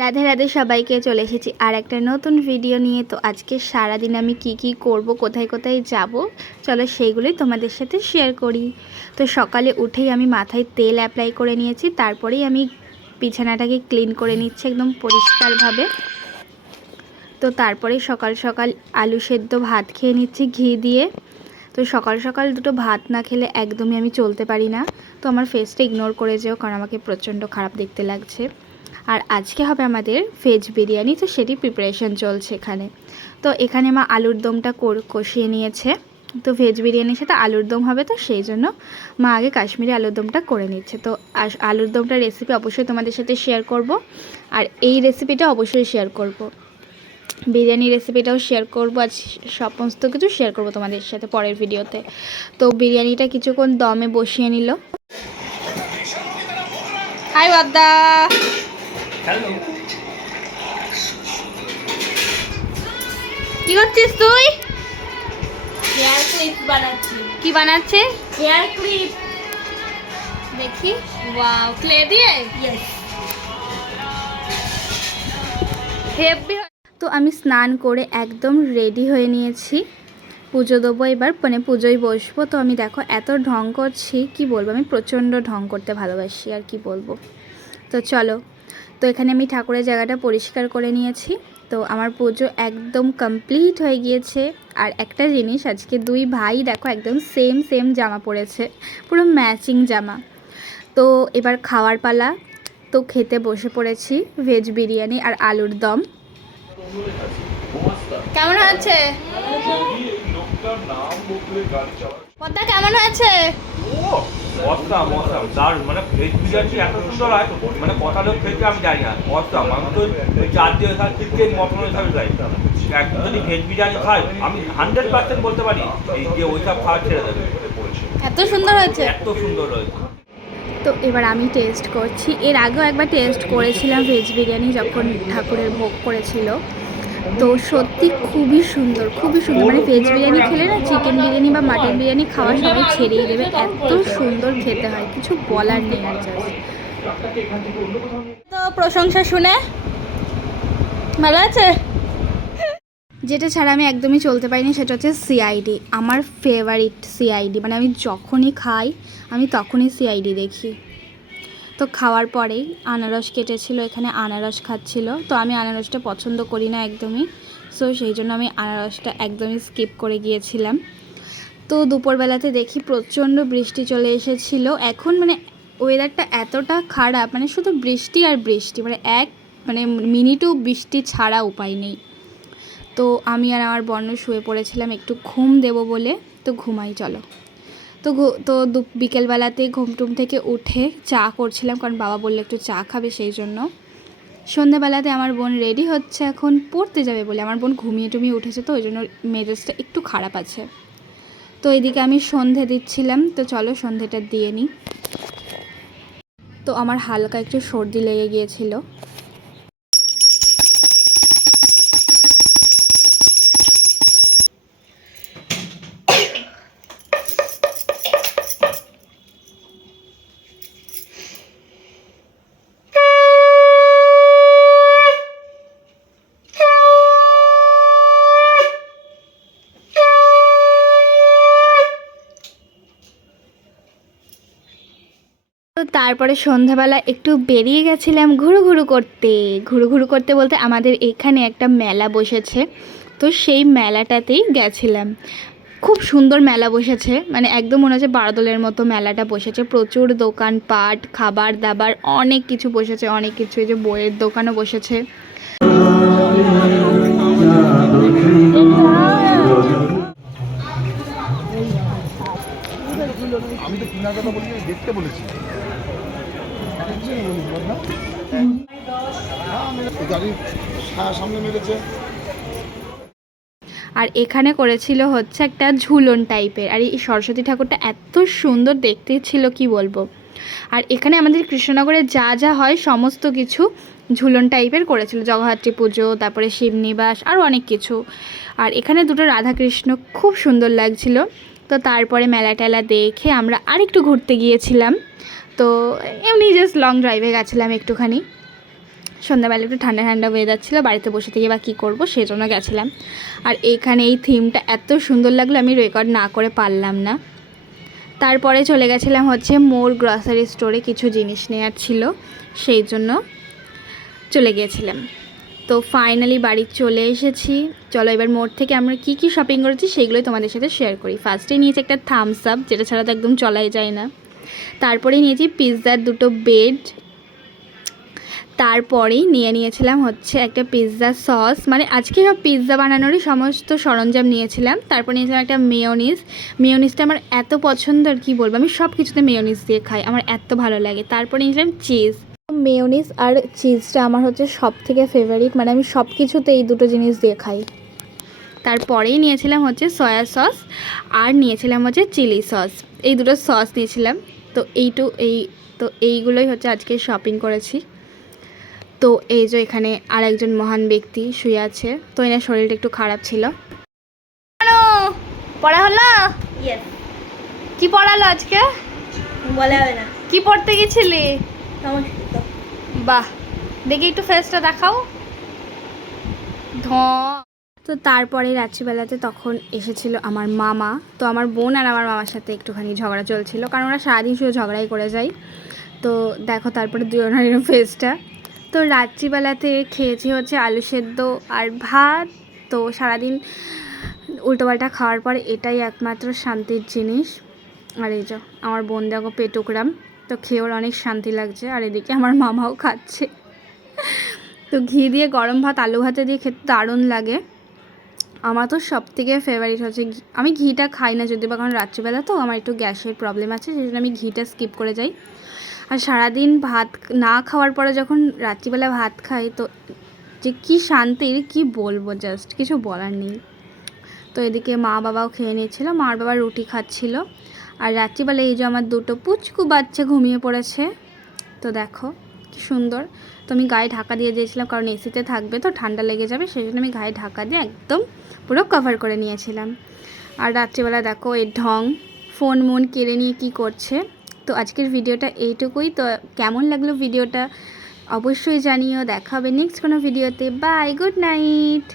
রাধে রাধে সবাইকে চলে এসেছি আর একটা নতুন ভিডিও নিয়ে। তো আজকে সারাদিন আমি কি করব, কোথায় কোথায় যাব, চলো সেইগুলোই তোমাদের সাথে শেয়ার করি। তো সকালে উঠেই আমি মাথায় তেল অ্যাপ্লাই করে নিয়েছি, তারপরেই আমি বিছানাটাকে ক্লিন করে নিচ্ছি একদম পরিষ্কারভাবে। তো তারপরে সকাল সকাল আলু সেদ্ধ ভাত খেয়ে নিচ্ছি ঘি দিয়ে। তো সকাল সকাল দুটো ভাত না খেলে একদমই আমি চলতে পারি না। তো আমার ফেসটা ইগনোর করে যেও, কারণ আমাকে প্রচণ্ড খারাপ দেখতে লাগছে। আর আজকে হবে আমাদের ভেজ বিরিয়ানি, তো সেটি প্রিপারেশন চলছে এখানে। তো এখানে মা আলুর দমটা কষিয়ে নিয়েছে। তো ভেজ বিরিয়ানির সাথে আলুর দম হবে, তো সেই জন্য মা আগে কাশ্মীরি আলুর দমটা করে নিচ্ছে। তো আলুর দমটার রেসিপি অবশ্যই তোমাদের সাথে শেয়ার করব, আর এই রেসিপিটা অবশ্যই শেয়ার করব, বিরিয়ানির রেসিপিটাও শেয়ার করব, আজ সমস্ত কিছু শেয়ার করব তোমাদের সাথে পরের ভিডিওতে। তো বিরিয়ানিটা কিছুক্ষণ দমে বসিয়ে নিল। হাই ওয়াদ্দা, হ্যালো, কি করছিস তুই? হেয়ার ক্লিপ বানাচ্ছি। কি বানাচ্ছে? Hair clip. দেখি। ওয়াও, ক্লে দিয়ে? ইয়েস। হেভি। তো আমি স্নান করে একদম রেডি হয়ে নিয়েছি, পুজো দেবো এবার, মানে পুজোয় বসবো। তো আমি দেখো এত ঢং করছি, কি বলবো, আমি প্রচণ্ড ঢং করতে ভালোবাসি, আর কি বলবো। তো চলো, তো এখানে আমি ঠাকুরের জায়গাটা পরিষ্কার করে নিয়েছি। তো আমার পুজো একদম কমপ্লিট হয়ে গিয়েছে। আর একটা জিনিস, আজকে দুই ভাই দেখো একদম সেম জামা পরেছে, পুরো ম্যাচিং জামা। তো এবার খাওয়ার পালা। তো খেতে বসে পড়েছি ভেজ বিরিয়ানি আর আলুর দম। কেমন হয়েছে পদ্মা, কেমন হয়েছে? অসাম অসাম দারুণ। মানে ভেজ বিরিয়ানি এত সুন্দর হয়, মানে কথাটা খেতে আমি জানি না। অসাম, আমি তো চার দিয়ে চিকেন মটন হিসাবে যাই। একদম যদি ভেজ বিরিয়ানি খাই আমি 100% বলতে পারি এই যে ওইসব খাওয়া ছেড়ে দেবে। এত সুন্দর হয়েছে, এত সুন্দর হয়েছে। তো এবার আমি টেস্ট করছি। এর আগেও একবার টেস্ট করেছিলাম ভেজ বিরিয়ানি, যখন ঠাকুরের ভোগ করেছিল। তো সত্যি খুবই সুন্দর, খুবই সুন্দর। মানে ভেজ বিরিয়ানি খেলে না চিকেন বিরিয়ানি বা মাটন বিরিয়ানি খাওয়া সবাই ছেড়েই দেবে, এত সুন্দর খেতে হয়, কিছু বলার নেই আর। জাস্ট তো প্রশংসা শুনে ভালো আছে। যেটা ছাড়া আমি একদমই চলতে পারিনি সেটা হচ্ছে সিআইডি, আমার ফেভারিট সিআইডি। মানে আমি যখনই খাই আমি তখনই সিআইডি দেখি। তো খাওয়ার পরেই আনারস কেটেছিল, এখানে আনারস খাচ্ছিল। তো আমি আনারসটা পছন্দ করি না একদমই, সো সেই জন্য আমি আনারসটা একদমই স্কিপ করে গিয়েছিলাম। তো দুপুরবেলাতে দেখি প্রচণ্ড বৃষ্টি চলে এসেছিল। এখন মানে ওয়েদারটা এতটা খারাপ, মানে শুধু বৃষ্টি আর বৃষ্টি, মানে মিনিটও বৃষ্টি ছাড়া উপায় নেই। তো আমি আর আমার বর্ণ শুয়ে পড়েছিলাম একটু ঘুম দেবো বলে। তো ঘুমাই চলো। তো বিকেলবেলাতে ঘুমটুম থেকে উঠে চা করছিলাম, কারণ বাবা বললে একটু চা খাবে, সেই জন্য। সন্ধ্যাবেলাতে আমার বোন রেডি হচ্ছে এখন পড়তে যাবে বলে। আমার বোন ঘুমিয়ে টুমিয়ে উঠেছে, তো ওই জন্য মেজাজটা একটু খারাপ আছে। তো এদিকে আমি সন্ধে দিচ্ছিলাম, তো চলো সন্ধেটা দিয়ে নিই। তো আমার হালকা একটু সর্দি লেগে গিয়েছিল। তো তারপরে সন্ধ্যাবেলা একটু বেরিয়ে গেছিলাম ঘুরু করতে বলতে আমাদের এখানে একটা মেলা বসেছে, তো সেই মেলাটাতেই গেছিলাম। খুব সুন্দর মেলা বসেছে, মানে একদম মনে হচ্ছে বারদোলের মতো মেলাটা বসেছে। প্রচুর দোকানপাট, খাবার দাবার, অনেক কিছু বসেছে, অনেক কিছু। এই যে বইয়ের দোকানও বসেছে। আমি তো কিনার কথা বলি, দেখতে বলেছি। গাড়ির সামনে মেরেছে। আর এখানে করেছিল হচ্ছে একটা ঝুলন টাইপের, আর এই সরস্বতী ঠাকুরটা এত সুন্দর দেখতে ছিল, কি বলবো। আর এখানে আমাদের কৃষ্ণনগরে যা যা হয় সমস্ত কিছু ঝুলন টাইপের করেছিল, জগদ্ধাত্রী পুজো, তারপরে শিবনিবাস, আরও অনেক কিছু। আর এখানে দুটো রাধাকৃষ্ণ খুব সুন্দর লাগছিল। তো তারপরে মেলা টেলা দেখে আমরা আরেকটু ঘুরতে গিয়েছিলাম। তো এমনি জাস্ট লং ড্রাইভে গেছিলাম একটুখানি। সন্ধ্যাবেলা একটু ঠান্ডা ঠান্ডা ওয়েদার ছিল, বাড়িতে বসে থেকে বা কী করবো সেই জন্য গেছিলাম। আর এইখানে এই থিমটা এত সুন্দর লাগলো, আমি রেকর্ড না করে পারলাম না। তারপরে চলে গেছিলাম হচ্ছে মোর গ্রসারি স্টোরে, কিছু জিনিস নেওয়ার ছিল সেই জন্য চলে গিয়েছিলাম। তো ফাইনালি বাড়ি চলে এসেছি। চলো এবার মোড় থেকে আমরা কি কি শপিং করেছি সেগুলোই তোমাদের সাথে শেয়ার করি। ফার্স্টে নিয়েছি একটা থামস আপ, যেটা ছাড়া তো একদম চলাই যায় না। তারপরে নিয়েছি পিৎজার 2টো বেড। তারপরেই নিয়েছিলাম হচ্ছে একটা পিৎজা সস, মানে আজকে সব পিৎজা বানানোরই সমস্ত সরঞ্জাম নিয়েছিলাম। তারপর নিয়েছিলাম একটা মেয়োনিজটা আমার এত পছন্দ আর কি বলবো, আমি সব কিছুতে মেয়োনিজ দিয়ে খাই, আমার এত ভালো লাগে। তারপর নিয়েছিলাম চিজ। মেয়োনিজ আর চিজটা আমার হচ্ছে সব থেকে ফেভারিট, মানে আমি সব কিছুতে এই দুটো জিনিস দিয়ে খাই। তারপরেই নিয়েছিলাম হচ্ছে সয়া সস আর নিয়েছিলাম হচ্ছে চিলি সস, এই দুটো সস নিয়েছিলাম। তো এইগুলোই হচ্ছে আজকে শপিং করেছি। তো এই যে এখানে আর একজন মহান ব্যক্তি শুয়ে আছে, তো এনার শরীরটা একটু খারাপ ছিল। পড়া হলো? ইয়েস, কি পড়ালো আজকে? বলা হবে না। কি পড়তে গেছিলি? সংস্কৃত। বাহ, দেখি একটু ফেসটা দেখাও। তো তারপরে রাত্রিবেলাতে তখন এসেছিল আমার মামা। তো আমার বোন আর আমার মামার সাথে একটুখানি ঝগড়া চলছিল, কারণ ওরা সারাদিন শুধু ঝগড়াই করে যায়। তো দেখো তারপরে দুজনের ফেসটা। তো রাত্রিবেলাতে খেয়েছি হচ্ছে আলু সেদ্ধ আর ভাত। তো সারাদিন উল্টোপাল্টা খাওয়ার পর এটাই একমাত্র শান্তির জিনিস। আর এই যে আমার বোন দেখো পেটুকরাম, তো খেয়ে ওর অনেক শান্তি লাগছে। আর এদিকে আমার মামাও খাচ্ছে। তো ঘি দিয়ে গরম ভাত আলু ভাতে দিয়ে খেতে দারুণ লাগে। আমার তো সব থেকে ফেভারিট হচ্ছে ঘি। আমি ঘিটা খাই না যদি বা, কারণ রাত্রিবেলা তো আমার একটু গ্যাসের প্রবলেম আছে, সেই জন্য আমি ঘিটা স্কিপ করে যাই। আর সারাদিন ভাত না খাওয়ার পরে যখন রাত্রিবেলা ভাত খাই, তো যে কী শান্তির কি বলবো, জাস্ট কিছু বলার নেই। তো এদিকে মা বাবাও খেয়ে নিয়েছিল, মার বাবা রুটি খাচ্ছিল। আর রাত্রিবেলা এই যে আমার 2টো পুচকু বাচ্চা ঘুমিয়ে পড়েছে। তো দেখো কি সুন্দর। তো আমি গায়ে ঢাকা দিয়ে দিয়েছিলাম, কারণ এসিতে থাকবে তো ঠান্ডা লেগে যাবে, সেই জন্য আমি গায়ে ঢাকা দিয়ে একদম পুরো কভার করে নিয়েছিলাম। আর রাত্রিবেলা দেখো এই ঢং ফোন মন কেড়ে নিয়ে কী করছে। তো আজকের ভিডিওটা এইটুকুই। তো কেমন লাগলো ভিডিওটা অবশ্যই জানিও। দেখা হবে নেক্সট কোনো ভিডিওতে। Bye, good night.